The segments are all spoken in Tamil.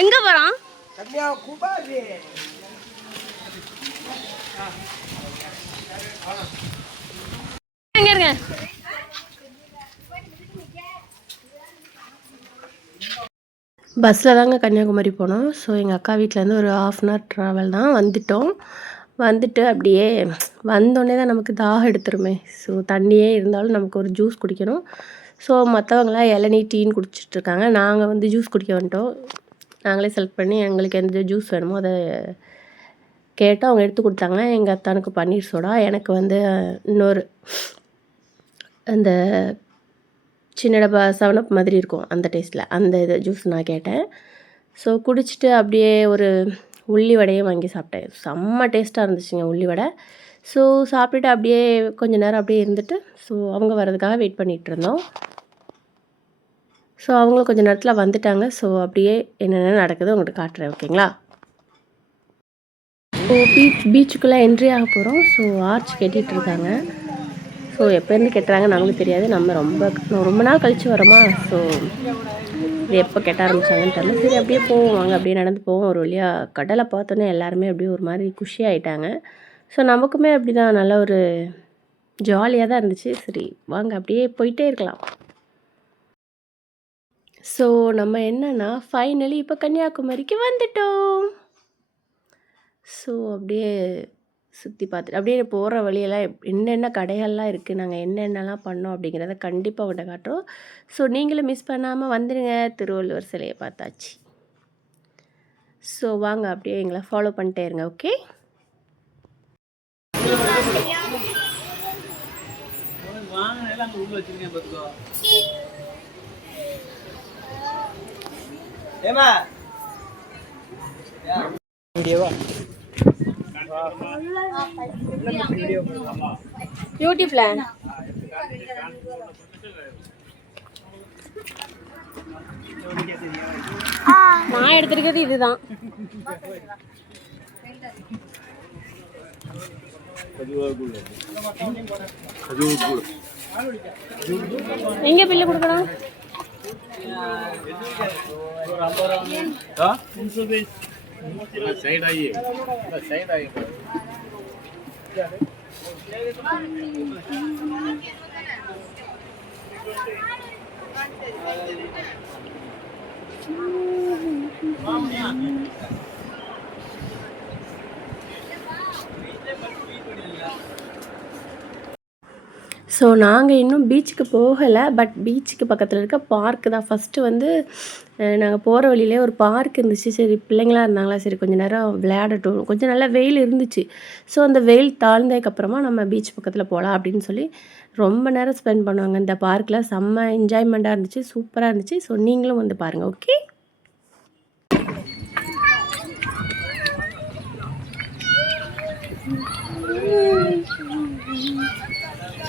எங்க போறோம் கன்னியாகுமரி எங்க இருங்க. பஸ்ஸில் தாங்க கன்னியாகுமரி போனோம். ஸோ எங்கள் அக்கா வீட்டிலேருந்து ஒரு ஆஃப் அன் ஹவர் ட்ராவல் தான் வந்துட்டோம். வந்துட்டு அப்படியே வந்தோடனே தான் நமக்கு தாகம் எடுத்துருமே. ஸோ தண்ணியே இருந்தாலும் நமக்கு ஒரு ஜூஸ் குடிக்கணும். ஸோ மற்றவங்களாம் இளநீ டீன்னு குடிச்சிட்டு இருக்காங்க. நாங்கள் வந்து ஜூஸ் குடிக்க வந்துட்டோம். நாங்களே செலக்ட் பண்ணி எங்களுக்கு எந்த ஜூஸ் வேணுமோ அதை கேட்டு அவங்க எடுத்து கொடுத்தாங்க. எங்கள் அத்தானுக்கு பன்னீர் சோடா எனக்கு வந்து இன்னொரு அந்த சின்ன டப்பா செவனப் மாதிரி இருக்கும் அந்த டேஸ்ட்டில் அந்த இது ஜூஸ் நான் கேட்டேன். ஸோ குடிச்சிட்டு அப்படியே ஒரு உள்ளி வடையும் வாங்கி சாப்பிட்டேன். செம்ம டேஸ்ட்டாக இருந்துச்சுங்க உள்ளி வடை ஸோ சாப்பிட்டுட்டு அப்படியே கொஞ்ச நேரம் அப்படியே இருந்துட்டு ஸோ அவங்க வர்றதுக்காக வெயிட் பண்ணிகிட்டு இருந்தோம். ஸோ அவங்களும் கொஞ்சம் நேரத்தில் வந்துட்டாங்க. ஸோ அப்படியே என்னென்ன நடக்குது உங்கள்கிட்ட காட்டுறேன் ஓகேங்களா? ஸோ பீச் பீச்சுக்குள்ளே என்ட்ரி ஆக போகிறோம் ஸோ ஆர்ச் கட்டிகிட்டு இருக்காங்க. ஸோ எப்போருந்து கட்டுறாங்க நம்மளுக்கு தெரியாது. நம்ம ரொம்ப ரொம்ப நாள் கழித்து வரோமா ஸோ இது எப்போ கெட்ட ஆரம்பிச்சாங்கன்னு தெரில சரி அப்படியே போவோம். வாங்க அப்படியே நடந்து போவோம். ஒரு வழியாக கடலை பார்த்தோன்னே எல்லாருமே அப்படியே ஒரு மாதிரி குஷி ஆகிட்டாங்க ஸோ நமக்குமே அப்படி தான் நல்ல ஒரு ஜாலியாக தான் இருந்துச்சு. சரி வாங்க அப்படியே போயிட்டே இருக்கலாம். ஸோ நம்ம என்னன்னா ஃபைனலி இப்போ கன்னியாகுமரிக்கு வந்துட்டோம். ஸோ அப்படியே சுற்றி பார்த்துட்டு அப்படியே போகிற வழியெல்லாம் எப்- என்னென்ன கடைகள்லாம் இருக்குது நாங்கள் என்னென்னலாம் பண்ணோம் அப்படிங்கிறத கண்டிப்பாக உங்கள்கிட்ட காட்டுறோம். ஸோ நீங்களும் மிஸ் பண்ணாமல் வந்துடுங்க திருவள்ளுவர் சிலையை பார்த்தாச்சு. ஸோ வாங்க அப்படியே எங்களை ஃபாலோ பண்ணிட்டே இருங்க ஓகே ஏமா யூடியூப்ல நான் எடுத்திருக்கிறது இதுதான். எங்க பில்லு கொடுக்கணும்? साइड आइए साइड आइए ஸோ நாங்கள் இன்னும் பீச்சுக்கு போகலை பட் பீச்சுக்கு பக்கத்தில் இருக்க பார்க்கு தான். ஃபஸ்ட்டு வந்து நாங்கள் போகிற வழியிலே ஒரு பார்க் இருந்துச்சு. சரி பிள்ளைங்களாம் இருந்தாங்களா? சரி கொஞ்சம் நேரம் விளையாடட்டும். கொஞ்சம் நல்லா வெயில் இருந்துச்சு. ஸோ அந்த வெயில் தாழ்ந்ததுக்கப்புறமா நம்ம பீச் பக்கத்தில் போகலாம் அப்படின்னு சொல்லி ரொம்ப நேரம் ஸ்பெண்ட் பண்ணுவாங்க. இந்த பார்க்கில் செம்ம என்ஜாய்மெண்ட்டாக இருந்துச்சு சூப்பராக இருந்துச்சு. ஸோ நீங்களும் வந்து பாருங்கள் ஓகே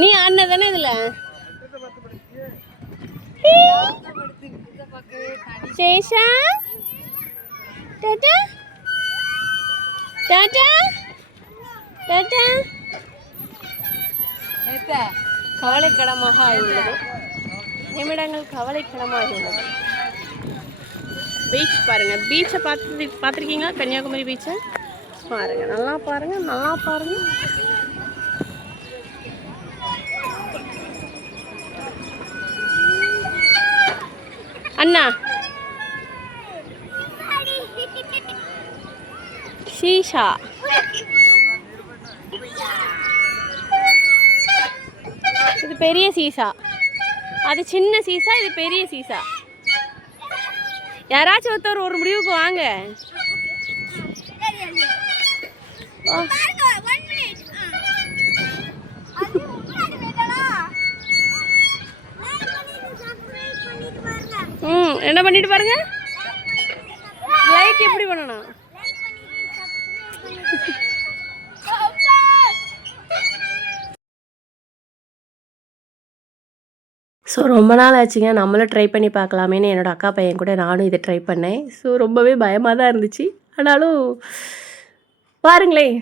நீ ஆடின தானே இதில்? சேஷா? டாட்டா? டாட்டா? டாட்டா? கவலைக்கிடமாக ஆகியுள்ளது. நிமிடங்கள் கவலைக்கிடமாக உள்ளது. பீச் பாருங்கள் பீச்சை பார்த்து பார்த்துருக்கீங்களா? கன்னியாகுமரி பீச்சை பாருங்கள் நல்லா பாருங்கள் நல்லா பாருங்கள் அண்ணா. ஷீஷா இது பெரிய சீசா அது சின்ன சீசா இது பெரிய சீசா யாராச்சும் ஒருத்தர் ஒரு முடிவுக்கு வாங்க. ம் என்ன பண்ணிட்டு பாருங்க? லைக் எப்படி பண்ணணும்? ஸோ ரொம்ப நாள் ஆச்சுங்க. நம்மளும் ட்ரை பண்ணி பார்க்கலாமேன்னு என்னோட அக்கா பையன் கூட நானும் இதை ட்ரை பண்ணேன். ஸோ ரொம்பவே பயமாக தான் இருந்துச்சு. ஆனாலும் பாருங்களேன்.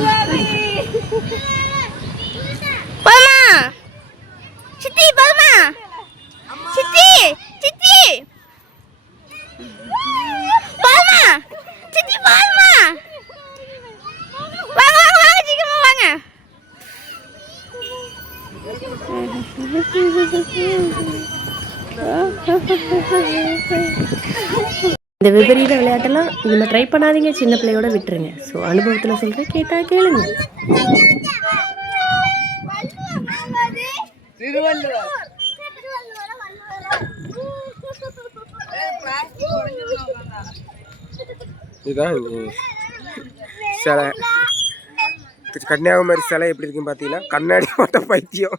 போமா சித்தி போமா சித்தி சித்தி! போமா சித்தி போமா வாங்க வாங்க வாங்க சீக்கிரமா வாங்க. இந்த விபரீத விளையாட்டெல்லாம் இனிமேல் ட்ரை பண்ணாதீங்க. சின்ன பிள்ளையோட விட்டுருங்க. ஸோ அனுபவத்தில் சொல்கிறேன் கேட்டால் கேளுங்க. இதுதான் சிலை. கன்னியாகுமரி சிலை எப்படி இருக்குன்னு பார்த்தீங்கன்னா கண்ணாடி மட்டும் பைத்தியம்.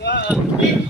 Yeah.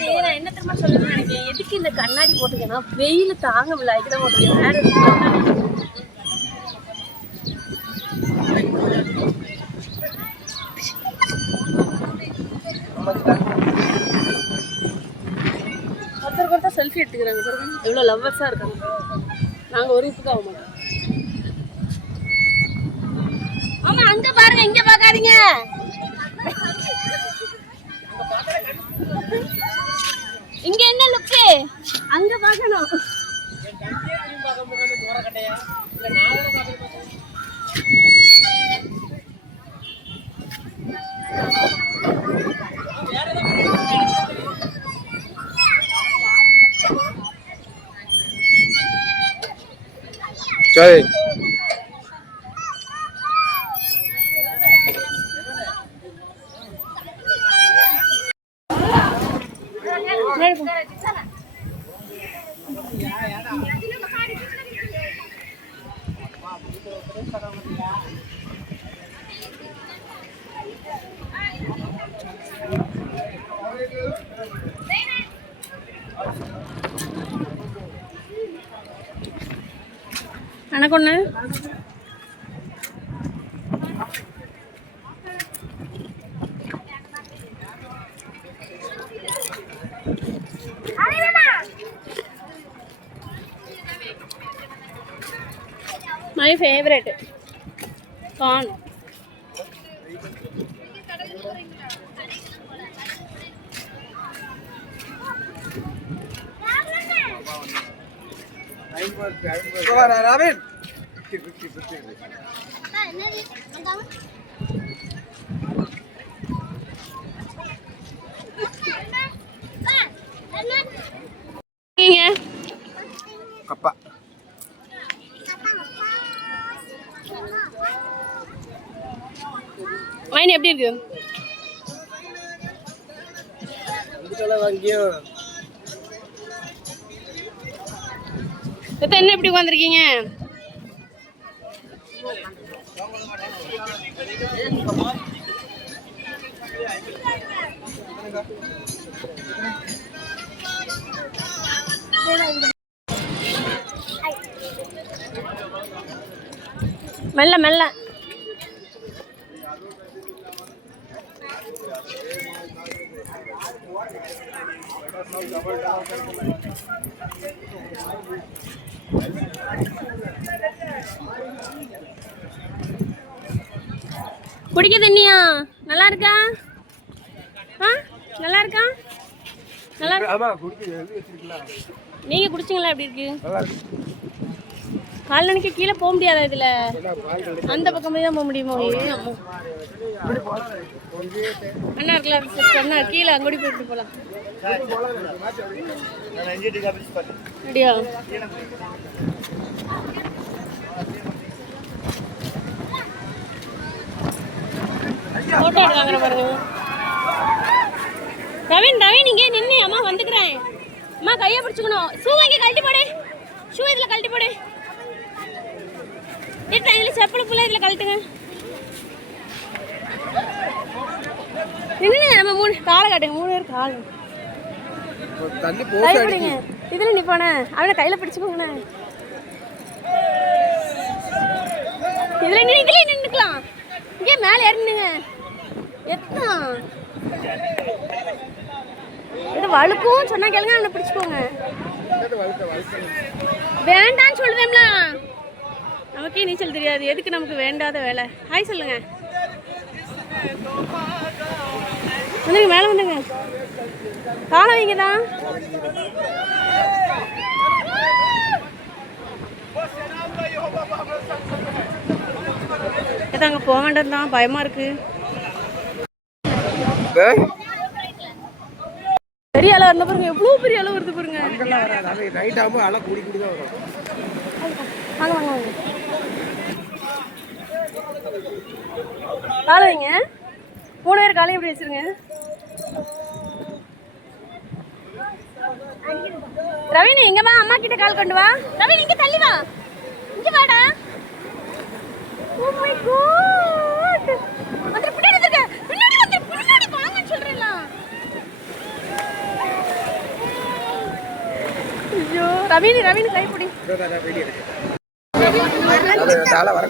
அதாவது நான் என்ன தெரியுமா சொல்லணும்னு நினைக்கிறேன்? எதுக்கு இந்த கண்ணாடி போட்டுக்கன்னா வெயில் தாங்க முடியல அதுக்கு போட்டுருக்கேன். வேற எதுவும் ஒருத்தர் செல்ஃபி எடுத்துக்கிறாங்க பாருங்க. எவ்வளோ லவ்வர்ஸாக இருக்காங்க. நாங்கள் ஒரு இதுக்கு ஆக மாட்டோம். ஆமா அங்க பாருங்க இங்க பார்க்காதீங்க இங்க என்ன லுக்கு அங்க பார்க்கணும். சரி. எனக்கொன்று మై ఫేవరెట్ కార్న్ రాబిన్ கார்ன் ராவின் நீங்க அப்பா மைன் எப்படி இருக்கு வாங்கியும் எத்த என்ன మెల్ల మెల్ల Thank you. குடிக்க தண்ணியா? நல்லா இருக்கா ஆ நல்லா இருக்கா நல்லா நீங்க குடிச்சிங்களா எப்படி இருக்கு? கால் நினைக்க கீழே போக முடியாதா இதுல? அந்த பக்கமே தான் போக முடியுமோ. அண்ணா இருக்கலாம் அண்ணா கீழே அங்கோடி போயிட்டு போலாம். அப்படியா? போட்டோ எடுக்காங்கிற பாருங்க ரவீன் ரவீன் இங்கே நின்று அம்மா வந்துக்கிறேன் அம்மா கையை பிடிச்சுக்கணும். ஷூ இங்கே கழட்டி போடு. ஷூ இதில் கழட்டி போடு. ஏட்டா இதில் செப்பல் புள்ள இதில் கழட்டுங்க. நின்று நம்ம மூணு காலை காட்டுங்க. மூணு பேர் கால். பிடிங்க. இதில் நிப்பானே அவனை கையில் பிடிச்சுக்கோங்கண்ணே இதில் நின்று இதில் நின்றுக்கலாம் இங்கே மேலே ஏறினுங்க எத்தான் இது வழுக்கும் சொன்னா கேளுங்க அவனை பிடிச்சுக்கோங்க. வேண்டான்னு சொல்லுவேம்ல. நமக்கே நீச்சல் தெரியாது. எதுக்கு நமக்கு வேண்டாத வேலை? ஹாய் சொல்லுங்க. வந்துங்க மேலே வந்துங்க காலம் வைங்க தான் அங்கே போக வேண்டாம் தான் இருக்குது இருக்கு. பெரிய அளவு இருந்த பாருங்க எவ்வளோ பெரிய அளவு வருது பாருங்க. நைட் ஆகும்போது அலை கூடி கூடி தான் வரும். வாங்க வாங்க வாங்க. காலை வைங்க. மூணு பேர் காலையும் எப்படி வச்சிருங்க. ரவினி இங்க வா அம்மா கிட்ட கால் கொண்டு வா. ரவினி இங்க தள்ளி வா. இங்க வாடா. Oh my god Ravini Raveen கைப்பிடி வர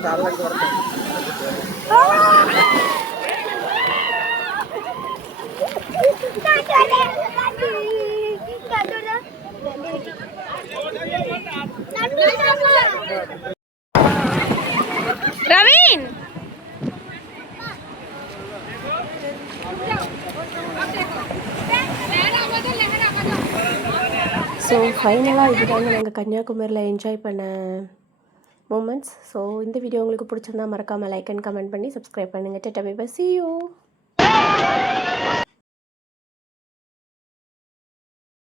ரவீன்! ஸோ ஃபைனலாக இதுதாங்க நாங்கள் கன்னியாகுமரியில் என்ஜாய் பண்ண மூமெண்ட்ஸ் ஸோ இந்த வீடியோ உங்களுக்கு பிடிச்சிருந்தா மறக்காமல் லைக் அண்ட் கமெண்ட் பண்ணி சப்ஸ்கிரைப் பண்ணுங்கள் டெட்டா பை சி யூ